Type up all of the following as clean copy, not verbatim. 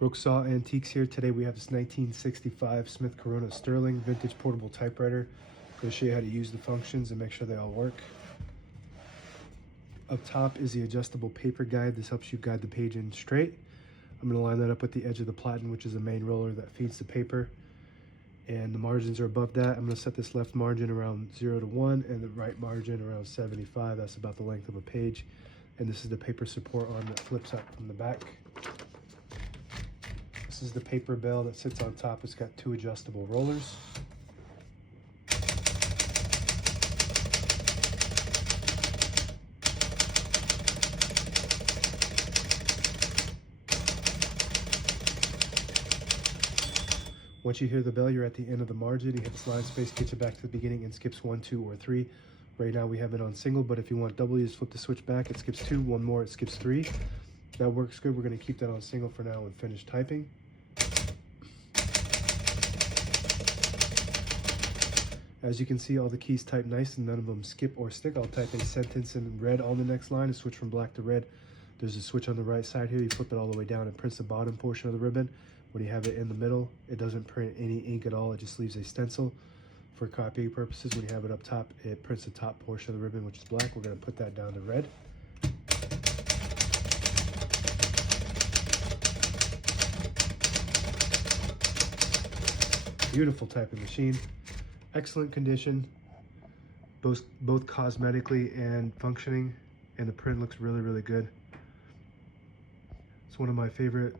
Brooksaw Antiques here. Today we have this 1965 Smith Corona Sterling vintage portable typewriter. I'm going to show you how to use the functions and make sure they all work. Up top is the adjustable paper guide. This helps you guide the page in straight. I'm going to line that up with the edge of the platen, which is the main roller that feeds the paper. And the margins are above that. I'm going to set this left margin around 0 to 1 and the right margin around 75. That's about the length of a page. And this is the paper support arm that flips up from the back. This is the paper bell that sits on top. It's got 2 adjustable rollers. Once you hear the bell, you're at the end of the margin. You hit the slide space, gets you back to the beginning, and skips 1, 2, or 3. Right now we have it on single, but if you want double, you just flip the switch back. It skips 2, 1 more, it skips 3. That works good. We're going to keep that on single for now and finish typing. As you can see, all the keys type nice and none of them skip or stick. I'll type a sentence in red on the next line and switch from black to red. There's a switch on the right side here. You flip it all the way down and prints the bottom portion of the ribbon. When you have it in the middle, it doesn't print any ink at all. It just leaves a stencil. For copying purposes, when you have it up top, it prints the top portion of the ribbon, which is black. We're going to put that down to red. Beautiful typing machine. Excellent condition, both cosmetically and functioning, and the print looks really, really good. It's one of my favorite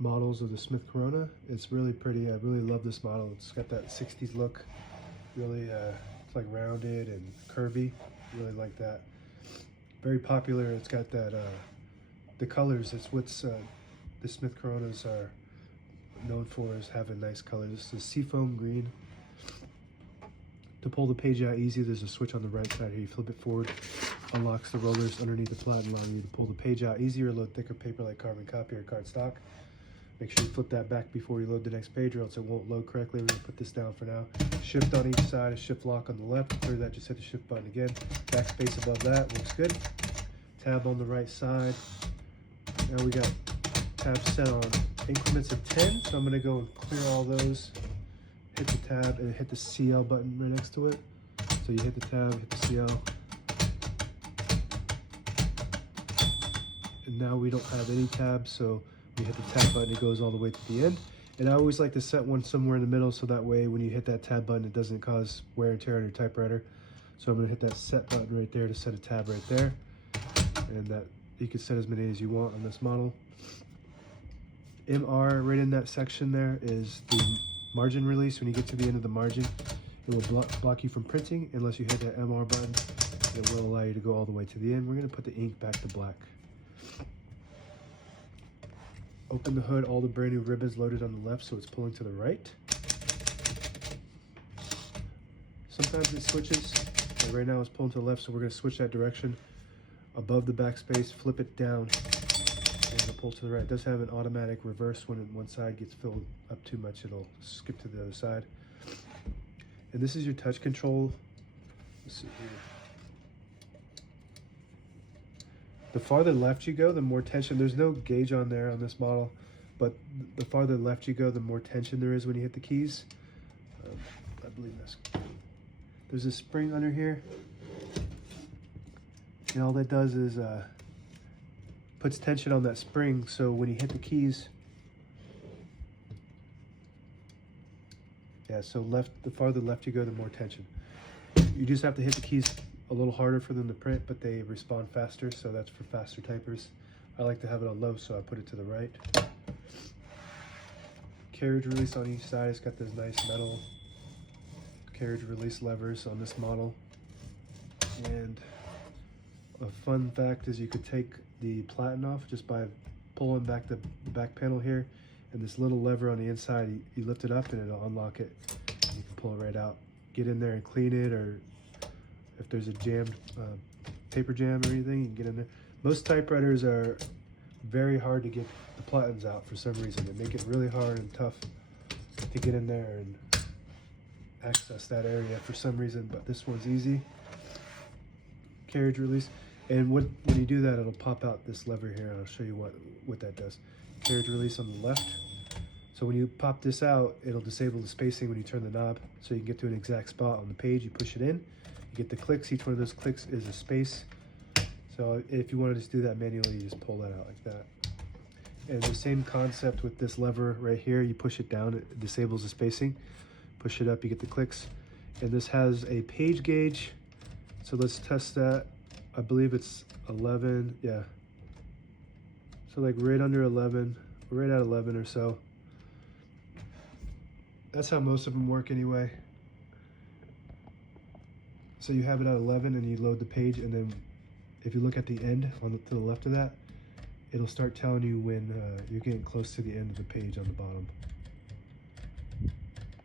models of the Smith Corona. It's really pretty. I really love this model. It's got that 60s look. Really, it's like rounded and curvy. Really like that. Very popular. It's got that, the colors. It's what's the Smith Coronas are known for, is having nice colors. This is seafoam green. To pull the page out easy, there's a switch on the right side here. You flip it forward, unlocks the rollers underneath the platen, allowing you to pull the page out easier. Load thicker paper like carbon copy or cardstock. Make sure you flip that back before you load the next page, or else it won't load correctly. We're going to put this down for now. Shift on each side, a shift lock on the left. After that, just hit the shift button again. Backspace above that, looks good. Tab on the right side. Now we got tabs set on increments of 10, so I'm going to go and clear all those. Hit the tab and hit the CL button right next to it. So you hit the tab, hit the CL. And now we don't have any tabs, so we hit the tab button, it goes all the way to the end. And I always like to set one somewhere in the middle, so that way when you hit that tab button, it doesn't cause wear and tear on your typewriter. So I'm gonna hit that set button right there to set a tab right there. And that you can set as many as you want on this model. MR right in that section there is the margin release. When you get to the end of the margin, it will block you from printing unless you hit that MR button. It will allow you to go all the way to the end. We're going to put the ink back to black. Open the hood, all the brand new ribbons loaded on the left, so it's pulling to the right. Sometimes it switches, and right now it's pulling to the left, so we're going to switch that direction. Above the backspace, flip it down, and it'll pull to the right. It does have an automatic reverse. When one side gets filled up too much, it'll skip to the other side. And this is your touch control. Let's see here. The farther left you go, the more tension. There's no gauge on there on this model, but the farther left you go, the more tension there is when you hit the keys. I believe there's a spring under here, and all that does is puts tension on that spring, so when you hit the keys, so the farther left you go, the more tension. You just have to hit the keys a little harder for them to print, but they respond faster, so that's for faster typers. I like to have it on low, so I put it to the right. Carriage release on each side. It's got those nice metal carriage release levers on this model. And a fun fact is you could take the platen off just by pulling back the back panel here, and this little lever on the inside, you lift it up and it'll unlock it. You can pull it right out. Get in there and clean it, or if there's a jammed paper jam or anything, you can get in there. Most typewriters are very hard to get the platens out for some reason. They make it really hard and tough to get in there and access that area for some reason, but this one's easy. Carriage release. And when you do that, it'll pop out this lever here. I'll show you what that does. Carriage release on the left. So when you pop this out, it'll disable the spacing when you turn the knob, so you can get to an exact spot on the page. You push it in, you get the clicks. Each one of those clicks is a space. So if you want to just do that manually, you just pull that out like that. And the same concept with this lever right here. You push it down, it disables the spacing. Push it up, you get the clicks. And this has a page gauge. So let's test that. I believe it's 11, yeah. So like right under 11, right at 11 or so. That's how most of them work anyway. So you have it at 11 and you load the page, and then if you look at the end to the left of that, it'll start telling you when you're getting close to the end of the page on the bottom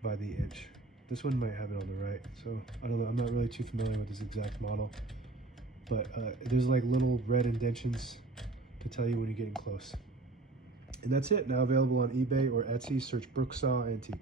by the inch. This one might have it on the right, so I don't know. I'm not really too familiar with this exact model, but there's like little red indentions to tell you when you're getting close. And that's it. Now available on eBay or Etsy. Search Brooksaw Antiques.